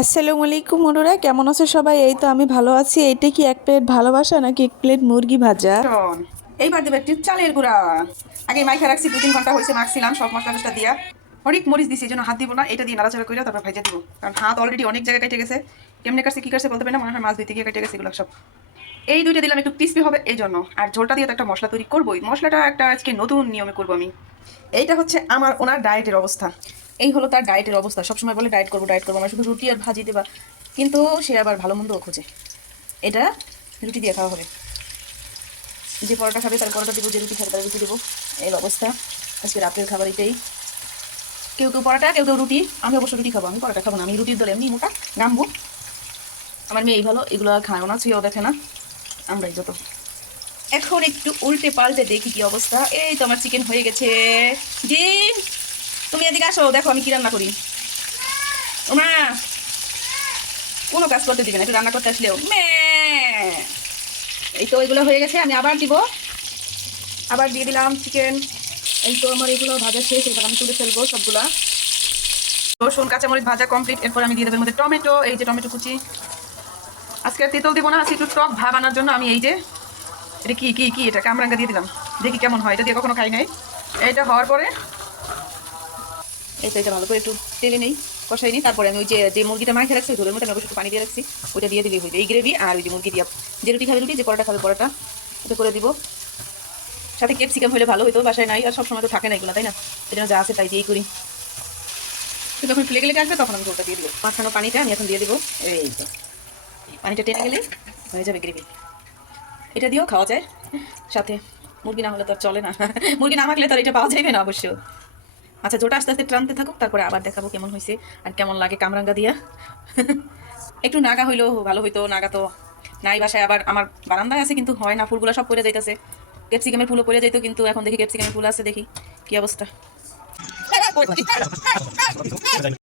আসসালামু আলাইকুম বন্ধুরা, কেমন আছো সবাই? এই তো আমি ভালো আছি। এইটা কি এক প্লেট ভালোবাসা নাকি এক প্লেট মুরগি ভাজা? শোন, এইবার দেবে একটু চালের গুঁড়া। আগে মাইখা রাখছি, 2-3 ঘন্টা হয়েছে মাখছিলাম সব মশলা টসলা দিয়া। হরিক মরিচ দিছি, এই জন্য হাত দিব না, এটা দিয়ে নাড়াচাড়া করে তারপর ভাজা দিব, কারণ হাত অলরেডি অনেক জায়গায় কেটে গেছে। কেমনে কাটছে কি কাটছে বলতে পারি না, মনে হয় মাছ ধুইতে গিয়ে কেটে গেছে এগুলো সব। এই দুইটা দিলাম একটু ক্রিস্পি হবে এই জন্য, আর ঝোলটা দিয়ে তো একটা মশলা তৈরি করবোই। মশলাটা একটা আজকে নতুন নিয়মে করবো আমি। এইটা হচ্ছে আমার ওনার ডায়েটের অবস্থা। এই হলো তার ডায়েটের অবস্থা। সবসময় বলে ডায়েট করবো ডায়েট করবো, আমার শুধু রুটি আর ভাজি দেবা, কিন্তু সে আবার ভালো মন্দও খোঁজে। এটা রুটি দিয়ে খাওয়া হবে, যে পরোটা খাবে তার পরোটা দিব, যে রুটি খাবে তার রুটি দেবো। এই অবস্থা আজকে রাতের খাবার এটাই। কেউ কেউ পরোটা, কেউ কেউ রুটি। আমি অবশ্য রুটি খাবো, আমি পরোটা খাবো না, আমি রুটির দলে এমনি মোটা গামবো। আমার মেয়ে এই ভালো, এগুলো খায়ও না, ছুঁয়েও দেখে না, আমরাই যত। এখন একটু উল্টে পাল্টে দেখি কি অবস্থা। এই তো আমার চিকেন হয়ে গেছে। ডিম, তুমি এদিকে আসো, দেখো আমি কি রান্না করি। ওমা, কোনো কাজ করতে দিবে না, একটু রান্না করতে আসলেও এই তো এগুলো হয়ে গেছে, আমি আবার দিব। আবার দিয়ে দিলাম চিকেন। এই তো আমার এগুলো ভাজা শেষ, এবার আমি তুলে ফেলবো সবগুলা। রসুন কাঁচামরিচ ভাজা কমপ্লিট। এরপর আমি দিয়ে দেবো এর মধ্যে টমেটো, এই যে টমেটো কুচি। আজকে আর তেঁতুল দিব না, আজকে একটু টক ভাব আনার জন্য আমি এই যে, এটা কি কি কি এটা কামরাঙ্গা দিয়ে দিলাম, দেখি কেমন হয়। এটা দিয়ে কখনো খাই নাই। এটা হওয়ার পরে এই তো এটা ভালো করে একটু তেলে নেই, কষাই নিই। তারপরে আমি ওই যে যে মুরগিটা মাখিয়ে রাখছি ঝোলের মধ্যে আমি অবশ্যই একটু পানি দিয়ে রাখছি, ওইটা দিয়ে দিলেই হইবে। এই গ্রেভি আর ওই যে মুরগি দিয়া, যে রুটি খাবে রুটি, যে পরোটা খাবে পরোটা, এটা করে দিব। সাথে ক্যাপসিকাম হলে ভালো হইতো, বাসায় নাই আর সবসময় তো থাকে না এগুলো, তাই না? এই জন্য যা আছে তাই দিয়েই করি। তো যখন ফ্লেগে লেগে আসবে তখন আমি ঝোলটা দিয়ে দিব। মাখানো পানিটা আমি এখন দিয়ে দিব। এই তো পানিটা টেনে গেলে হয়ে যাবে গ্রেভি। এটা দিয়েও খাওয়া যায় সাথে, মুরগি না হলে তো আর চলে না। মুরগি না মাখলে তো আর এটা পাওয়া যাবে না অবশ্য। আচ্ছা, জোটা আস্তে আস্তে টানতে থাকুক, তারপরে আবার দেখাবো কেমন হয়েছে আর কেমন লাগে কামরাঙ্গা দিয়া। একটু নাগা হইলেও ভালো হইতো, নাগা তো নাই বাসায়। আবার আমার বারান্দায় আছে কিন্তু হয় না, ফুলগুলো সব পড়ে যাইতেছে। ক্যাপসিকামের ফুলও পড়ে যাইতো, কিন্তু এখন দেখি ক্যাপসিকামের ফুল আছে, দেখি কি অবস্থা।